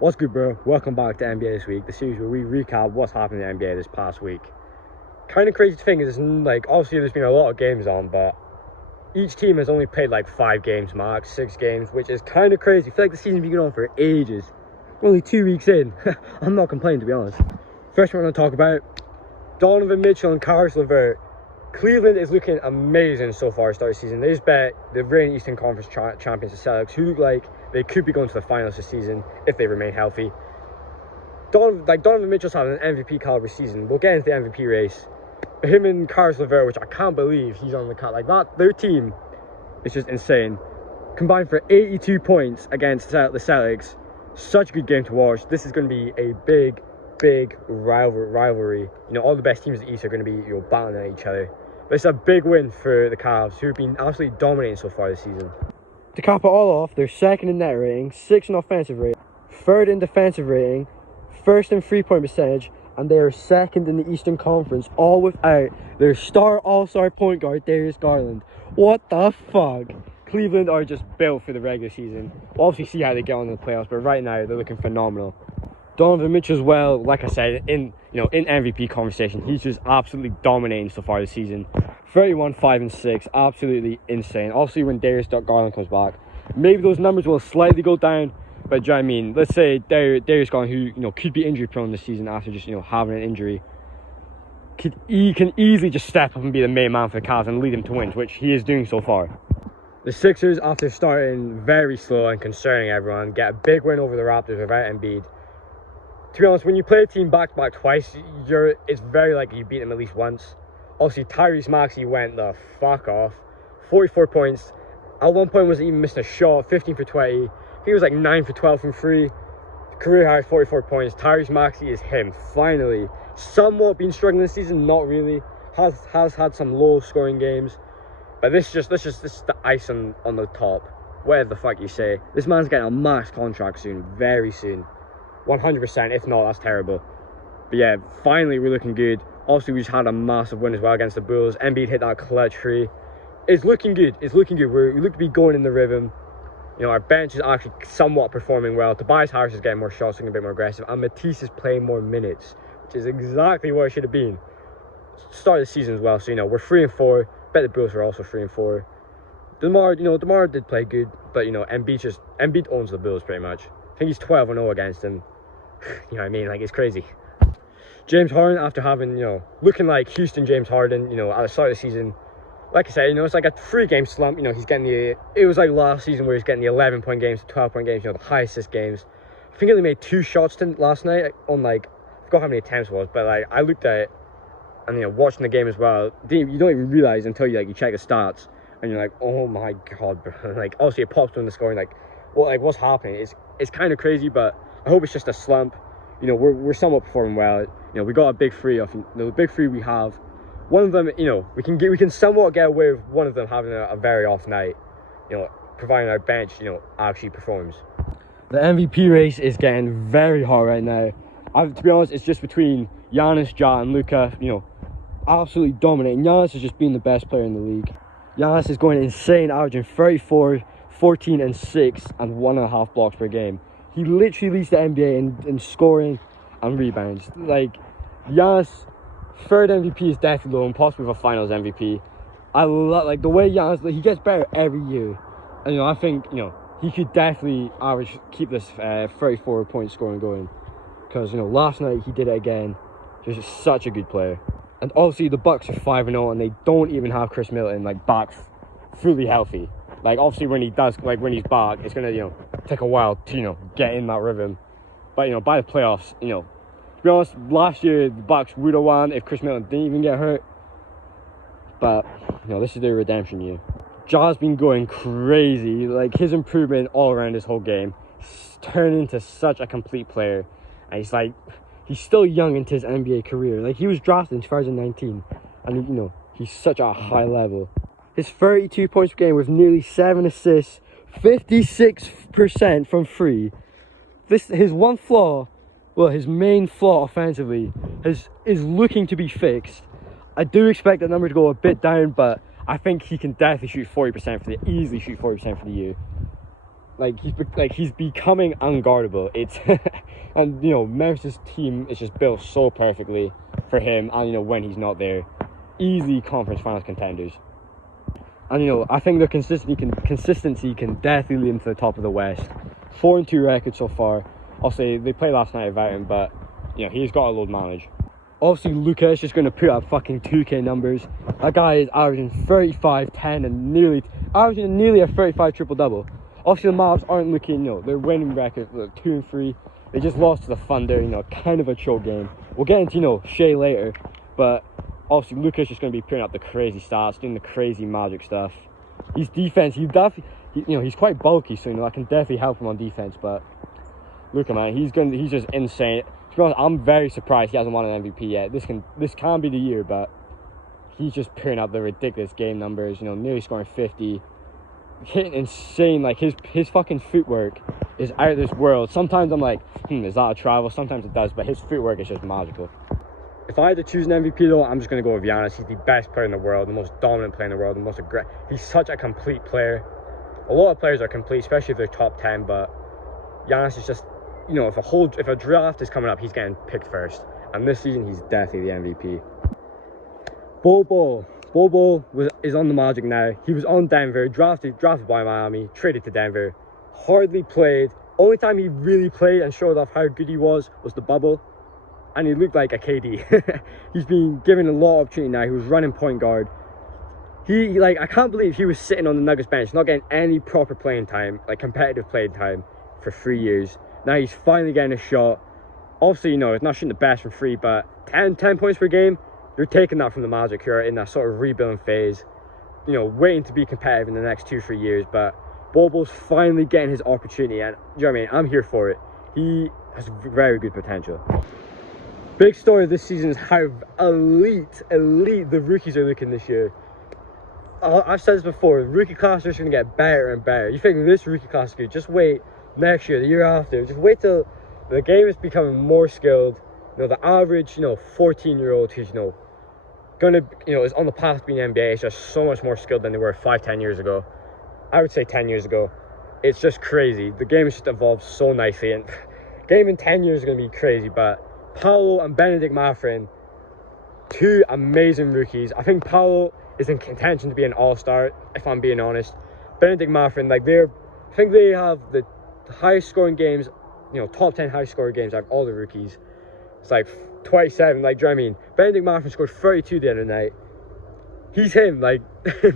What's good, bro? Welcome back to NBA This Week, the series where we recap what's happened in the NBA this past week. Kind of crazy thing is, like, obviously there's been a lot of games on, but each team has only played like 5 games max, 6 games, which is kind of crazy. I feel like the season's been going on for ages. We're only 2 weeks in. I'm not complaining, to be honest. First, we're going to talk about Donovan Mitchell and Caris LeVert. Cleveland is looking amazing so far to start the season. They just bet the reigning Eastern Conference champions, the Celtics, who look like they could be going to the finals this season if they remain healthy. Donovan Mitchell's having an MVP caliber season. We'll get into the MVP race. But him and Caris LeVert, which I can't believe he's on the cut like that. Their team is just insane. Combined for 82 points against the Celtics. Such a good game to watch. This is going to be a big rivalry. You know, all the best teams in the East are going to be battling at each other. But it's a big win for the Cavs, who've been absolutely dominating so far this season. To cap it all off, they're second in net rating, 6th in offensive rating, 3rd in defensive rating, 1st in 3-point percentage, and they are 2nd in the Eastern Conference, all without their star all-star point guard, Darius Garland. What the fuck? Cleveland are just built for the regular season. We'll obviously see how they get on in the playoffs, but right now they're looking phenomenal. Donovan Mitchell as well, like I said, in MVP conversation, he's just absolutely dominating so far this season. 31, 5 and 6, absolutely insane. Obviously, when Darius Garland comes back, maybe those numbers will slightly go down. But do you know what I mean? Let's say Darius Garland, who could be injury prone this season after just having an injury, can easily just step up and be the main man for the Cavs and lead them to wins, which he is doing so far. The Sixers, after starting very slow and concerning everyone, get a big win over the Raptors without Embiid. To be honest, when you play a team back-to-back twice, it's very likely you beat them at least once. Obviously, Tyrese Maxey went the fuck off. 44 points. At one point, wasn't even missing a shot. 15 for 20. I think it was like 9 for 12 from 3. Career high, 44 points. Tyrese Maxey is him, finally. Somewhat been struggling this season, not really. Has had some low-scoring games. But this is the ice on the top. Whatever the fuck you say. This man's getting a max contract soon, very soon. 100%, if not, that's terrible. But yeah, finally we're looking good. Obviously, we just had a massive win as well against the Bulls. Embiid hit that clutch free. It's looking good. We look to be going in the rhythm. Our bench is actually somewhat performing well. Tobias Harris is getting more shots, looking a bit more aggressive. And Matisse is playing more minutes, which is exactly what it should have been. Start of the season as well. So, we're 3-4. Bet the Bulls are also 3-4. DeMar did play good. But, Embiid owns the Bulls pretty much. I think he's 12-0 against him. You know what I mean? Like, it's crazy. James Harden, after having, looking like Houston James Harden, at the start of the season, like I said, it's like a 3-game slump. He's getting it was like last season where he's getting the 11-point games, the 12-point games, the high assist games. I think he only made 2 shots last night on, I forgot how many attempts it was, but, I looked at it and, watching the game as well, you don't even realize until you check the stats and you're like, oh my god, bro. Obviously it pops on the scoring, what's happening? It's kind of crazy, but I hope it's just a slump. We're somewhat performing well. We got a big 3 off. The big 3 we have. One of them, we can somewhat get away with one of them having a very off night. Providing our bench, actually performs. The MVP race is getting very hot right now. To be honest, it's just between Giannis, Ja, and Luka. Absolutely dominating. Giannis is just being the best player in the league. Giannis is going insane, averaging 34, 14 and 6 and 1.5 blocks per game. He literally leads the NBA in scoring and rebounds. Giannis, 3rd MVP is definitely low, and possibly a Finals MVP. I love the way Giannis, he gets better every year, and I think he could definitely keep this 34-point scoring going, because last night he did it again. He's just such a good player. And obviously the Bucks are 5-0, and they don't even have Chris Middleton back fully healthy. Obviously when he's back, it's gonna take a while to get in that rhythm. But by the playoffs, to be honest, last year the Bucks would have won if Chris Middleton didn't even get hurt. But this is their redemption year. Ja's been going crazy. His improvement all around his whole game, he's turned into such a complete player. And he's still young into his NBA career. He was drafted in 2019, and he's such a high level. His 32 points per game with nearly 7 assists, 56% from 3. His one flaw, his main flaw offensively, is looking to be fixed. I do expect that number to go a bit down, but I think he can definitely shoot 40% easily shoot 40% for the year. he's becoming unguardable. It's and Memphis' team is just built so perfectly for him, and when he's not there, easily conference finals contenders. And I think their consistency can definitely lead them to the top of the West. 4-2 record so far. I'll say they played last night without him, but he's got a load manage. Obviously, Luka is just going to put up fucking 2K numbers. That guy is averaging 35, 10, and nearly a 35 triple-double. Obviously, the Mavs aren't looking, their winning record, 2-3. They just lost to the Thunder, kind of a choke game. We'll get into, Shea later, but obviously, Luka's just going to be putting up the crazy stats, doing the crazy magic stuff. His defense, he's quite bulky, so that can definitely help him on defense. But Luka, man, he's just insane. To be honest, I'm very surprised he hasn't won an MVP yet. This can be the year, but he's just putting up the ridiculous game numbers. Nearly scoring 50, hitting insane. Like his fucking footwork is out of this world. Sometimes I'm like, is that a travel? Sometimes it does, but his footwork is just magical. If I had to choose an MVP though, I'm just going to go with Giannis. He's the best player in the world, the most dominant player in the world, the most aggressive. He's such a complete player. A lot of players are complete, especially if they're top 10, but Giannis is just, if a draft is coming up, he's getting picked first. And this season, he's definitely the MVP. Bobo is on the Magic now. He was on Denver, drafted by Miami, traded to Denver, hardly played. Only time he really played and showed off how good he was the bubble. And he looked like a KD. He's been given a lot of opportunity now. He was running point guard. I can't believe he was sitting on the Nuggets bench, not getting any proper playing time, like competitive playing time, for 3 years. Now he's finally getting a shot. Obviously, he's not shooting the best from free, but 10 points per game, you're taking that from the Magic, who are in that sort of rebuilding phase, waiting to be competitive in the next 2-3 years. But Bobo's finally getting his opportunity, and do you know what I mean? I'm here for it. He has very good potential. Big story this season is how elite the rookies are looking this year. I've said this before, the rookie class is just going to get better and better. You think this rookie class is good, just wait next year, the year after, just wait till the game is becoming more skilled. The average, 14-year-old who's, is on the path to being NBA is just so much more skilled than they were 5-10 years ago. I would say 10 years ago. It's just crazy. The game has just evolved so nicely, and game in 10 years is going to be crazy, but Paolo and Nbatw, two amazing rookies. I think Paolo is in contention to be an all-star, if I'm being honest. Nbatw, I think they have the highest scoring games, top 10 highest scoring games out of all the rookies. It's like 27, do you know what I mean? Nbatw scored 32 the other night. He's him,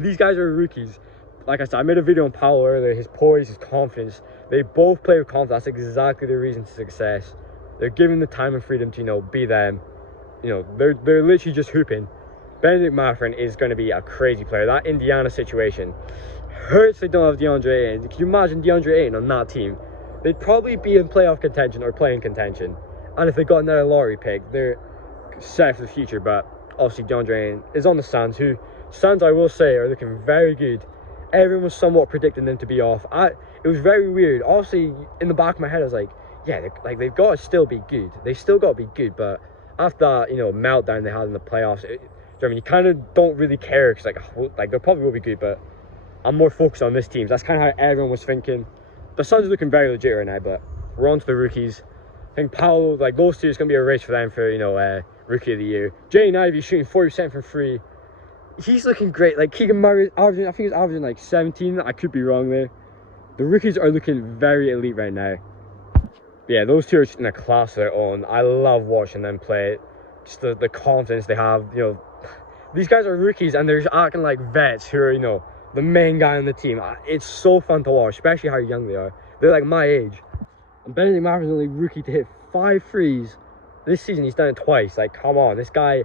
these guys are rookies. Like I said, I made a video on Paolo earlier, his poise, his confidence. They both play with confidence. That's exactly the reason to success. They're given the time and freedom to, be them. They're literally just hooping. Nbatw is going to be a crazy player. That Indiana situation hurts they don't have DeAndre Ayton. Can you imagine DeAndre Ayton on that team? They'd probably be in playoff contention or playing contention. And if they got another lottery pick, they're set for the future. But obviously DeAndre Ayton is on the Suns, I will say, are looking very good. Everyone was somewhat predicting them to be off. It was very weird. Obviously, in the back of my head, I was like, yeah, they've got to still be good. They still got to be good. But after that, meltdown they had in the playoffs, you kind of don't really care, because they probably will be good, but I'm more focused on this team. That's kind of how everyone was thinking. The Suns are looking very legit right now, but we're on to the rookies. I think Paolo, those two, is going to be a race for them for, Rookie of the Year. Jaden Ivey shooting 40% from free. He's looking great. Keegan Murray, I think he's averaging 17. I could be wrong there. The rookies are looking very elite right now. But yeah, those two are just in a class of their own. I love watching them play. Just the confidence they have. These guys are rookies and they're just acting like vets who are, the main guy on the team. It's so fun to watch, especially how young they are. They're like my age. And Nbatw is the only rookie to hit 5 threes. This season, he's done it twice. Come on, this guy.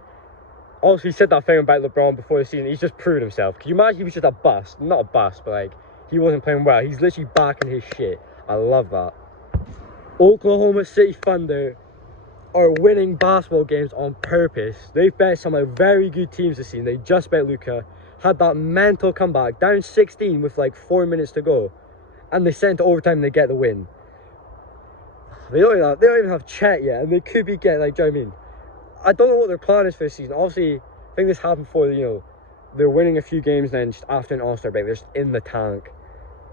Also, he said that thing about LeBron before the season. He's just proved himself. Can you imagine he was just a bust? Not a bust, but he wasn't playing well. He's literally back in his shit. I love that. Oklahoma City Thunder are winning basketball games on purpose. They've bet some very good teams this season. They just bet Luka. Had that mental comeback, down 16 with 4 minutes to go. And they sent to overtime and they get the win. They don't even have Chet yet, and they could be getting, do you know what I mean? I don't know what their plan is for this season. Obviously, I think this happened before, they're winning a few games then just after an All-Star break. They're just in the tank.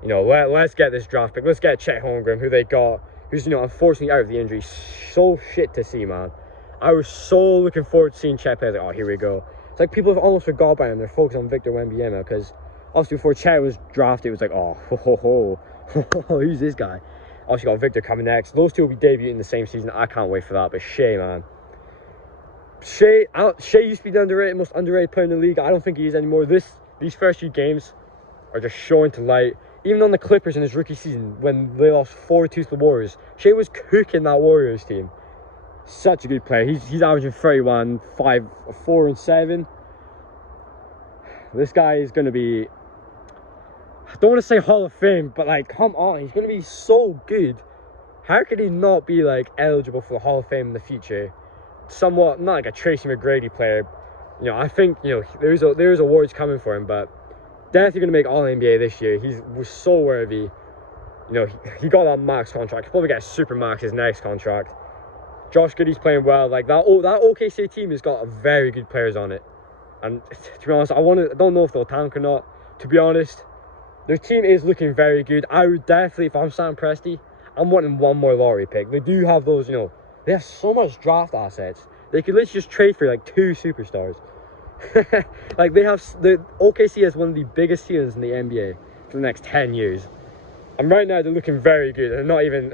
You know, let's get this draft pick. Let's get Chet Holmgren, who they got, who's, you know, unfortunately out of the injury. So shit to see, man. I was so looking forward to seeing Chet play. Like, oh, here we go. It's like people have almost forgot about him. They're focused on Victor Wembanyama because obviously before Chet was drafted, it was like, oh, who's this guy? Obviously got Victor coming next. Those two will be debuting the same season. I can't wait for that. But Shea, man. Shea used to be the most underrated player in the league. I don't think he is anymore. These first few games are just showing to light. Even on the Clippers in his rookie season, when they lost 4-2 to the Warriors, Shea was cooking that Warriors team. Such a good player. He's averaging 31, 5, 4, and 7. This guy is going to be, I don't want to say Hall of Fame, but like, come on, he's going to be so good. How could he not be like eligible for the Hall of Fame in the future? Somewhat, not like a Tracy McGrady player. You know, I think, you know, there's awards coming for him, but definitely going to make All-NBA this year. He was so worthy. You know, he got that max contract. He'll probably get a super max his next contract. Josh Giddey's playing well. Like that OKC team has got very good players on it. And to be honest, I don't know if they'll tank or not. To be honest, their team is looking very good. I would definitely, if I'm Sam Presti, I'm wanting one more lottery pick. They do have those, you know, they have so much draft assets. They could literally just trade for like 2 superstars. Like the OKC has one of the biggest ceilings in the NBA for the next 10 years. And right now they're looking very good. They're not even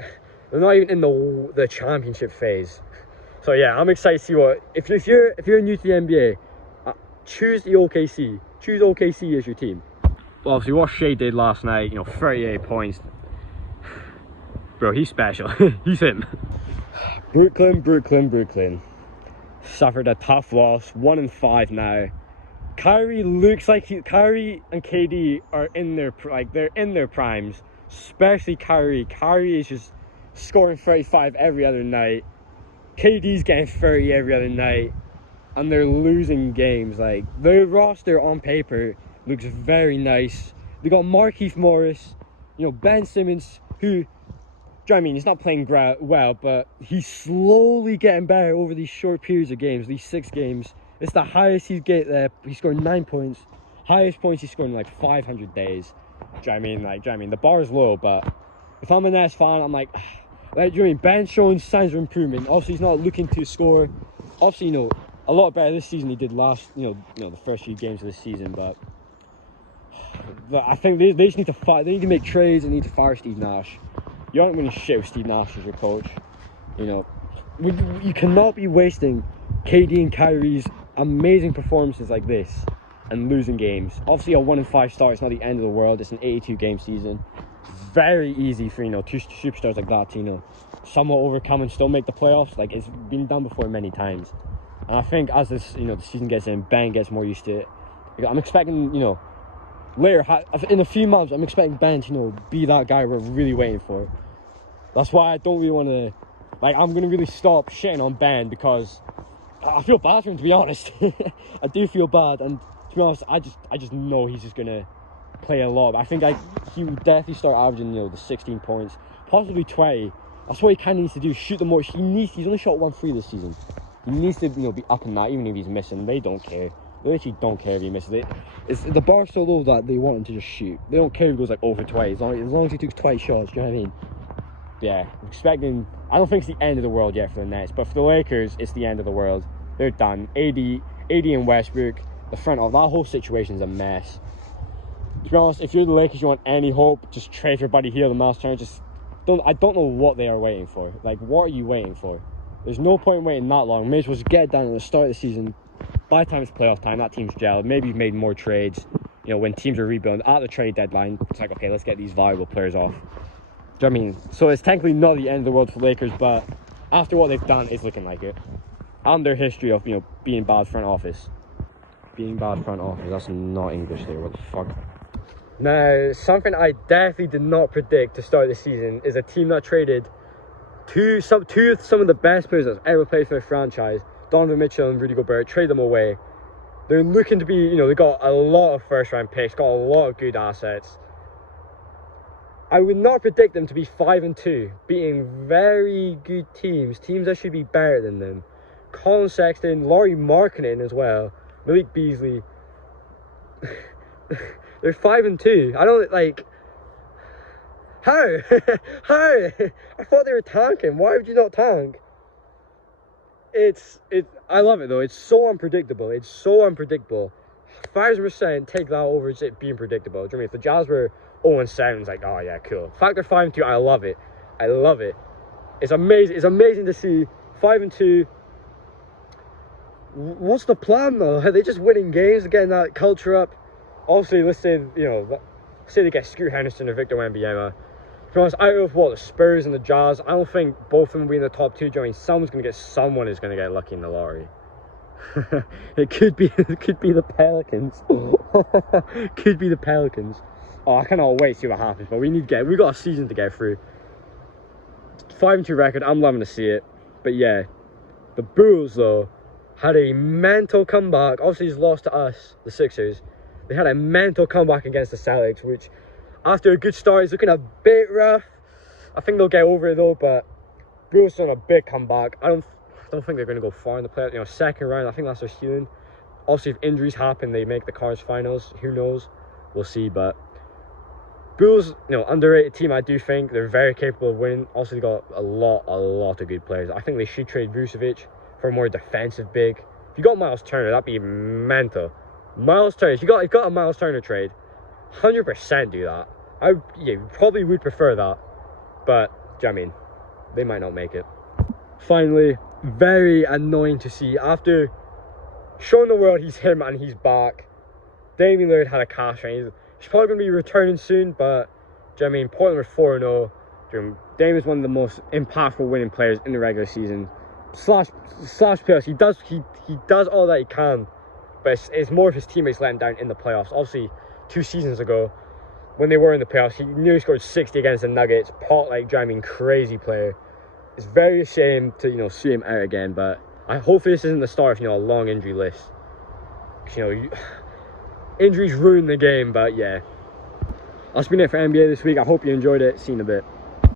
in the championship phase. So yeah, I'm excited to see what if you're new to the NBA, choose the OKC. Choose OKC as your team. Well, obviously what Shea did last night, you know, 38 points. Bro, he's special. He's him. Brooklyn. Suffered a tough loss, 1-5 now. Kyrie looks like Kyrie and KD are in their primes, especially Kyrie. Kyrie is just scoring 35 every other night. KD's getting 30 every other night, and they're losing games. Like their roster on paper looks very nice. They got Markieff Morris, you know, Ben Simmons, who. I mean, he's not playing well, but he's slowly getting better over these short periods of games, these 6 games. It's the highest he's scored 9 points. Highest points he's scored in like 500 days. Do you know what I mean? The bar is low, but if I'm a Nets fan, I'm like, do you know what I mean? Ben's showing signs of improvement. Obviously, he's not looking to score. Obviously, you know, a lot better this season he did last, you know, the first few games of the season, but I think they just need to fight. They need to make trades and need to fire Steve Nash. You aren't winning shit with Steve Nash as your coach. You know, you cannot be wasting KD and Kyrie's amazing performances like this and losing games. Obviously, a 1-5 start is not the end of the world. It's an 82-game season. Very easy for, you know, 2 superstars like that to, you know, somewhat overcome and still make the playoffs. Like, it's been done before many times. And I think as this, you know, the season gets in, Ben gets more used to it. I'm expecting, you know, later, in a few months, I'm expecting Ben to, you know, be that guy we're really waiting for. That's why I don't really want to, like, I'm going to really stop shitting on Ben because I feel bad for him, to be honest. I do feel bad, and to be honest, I just know he's just going to play a lot. I think he will definitely start averaging, you know, the 16 points, possibly 20. That's what he kind of needs to do, shoot the more. He's only shot 1 free this season. He needs to, you know, be up in that, even if he's missing. They don't care. They actually don't care if he misses it. The bar's so low that they want him to just shoot. They don't care if he goes like over 20, as long as he takes 20 shots, do you know what I mean? Yeah, I'm expecting, I don't think it's the end of the world yet for the Nets, but for the Lakers, it's the end of the world. They're done. AD and Westbrook, the front of that whole situation is a mess. To be honest, if you're the Lakers, you want any hope, just trade for Buddy Hield and Miles Turner. I don't know what they are waiting for. Like, what are you waiting for? There's no point waiting that long. May as well just get it done at the start of the season. By the time it's playoff time, that team's gelled. Maybe you've made more trades. You know, when teams are rebuilding at the trade deadline, it's like, okay, let's get these valuable players off. Do you know what I mean? So it's technically not the end of the world for the Lakers, but after what they've done, it's looking like it. And their history of, you know, being bad front office. Being bad front office, that's not English there, what the fuck? Now, something I definitely did not predict to start the season is a team that traded two of some of the best players that's ever played for their franchise, Donovan Mitchell and Rudy Gobert, trade them away. They're looking to be, you know, they got a lot of first-round picks, got a lot of good assets. I would not predict them to be 5-2, beating very good teams that should be better than them. Colin Sexton, Lauri Markkanen as well, Malik Beasley. They're 5-2. I don't, like, How? How? I thought they were tanking. Why would you not tank? I love it though. It's so unpredictable. It's so unpredictable. 5% take that over it being predictable. Do you know what I mean? If the Jazz were 0-7, it's like, oh yeah, cool. Fact they're 5-2, I love it. I love it. It's amazing. It's amazing to see 5-2. What's the plan though? Are they just winning games, getting that culture up? Obviously, let's say, you know, say they get Scoot Henderson or Victor Wembanyama. To be honest, out of what, the Spurs and the Jazz, I don't think both of them will be in the top two. Joining, someone is going to get lucky in the lottery. it could be the Pelicans. Could be the Pelicans. Oh, I cannot wait to see what happens. But we got a season to get through. 5-2 record. I'm loving to see it. But yeah, the Bulls though had a mental comeback. Obviously, he's lost to us, the Sixers. They had a mental comeback against the Celtics, which after a good start is looking a bit rough. I think they'll get over it though. But Bulls done a big comeback. I don't think they're going to go far in the playoffs. You know, second round, I think that's their ceiling. Obviously, if injuries happen, they make the conference finals. Who knows? We'll see. But Bulls, you know, underrated team. I do think they're very capable of winning. Also, they got a lot of good players. I think they should trade Vucevic for a more defensive big. If you got Miles Turner, that'd be mental. Miles Turner. If you got a Miles Turner trade, 100% do that. Yeah, probably would prefer that. But do you know what I mean? They might not make it. Finally, very annoying to see. After showing the world he's him and he's back, Damian Lillard had a calf strain. He's probably going to be returning soon, but do you know what I mean? Portland were 4-0. Damian's one of the most impactful winning players in the regular season. Slash playoffs. He does all that he can, but it's more of his teammates letting down in the playoffs. Obviously, 2 seasons ago, when they were in the playoffs, he nearly scored 60 against the Nuggets. Pot, like, do you know what I mean? Crazy player. It's very ashamed to, you know, see him out again, but hopefully this isn't the start of, you know, a long injury list. You know, injuries ruin the game, but yeah. That's been it for NBA this week. I hope you enjoyed it. See you in a bit.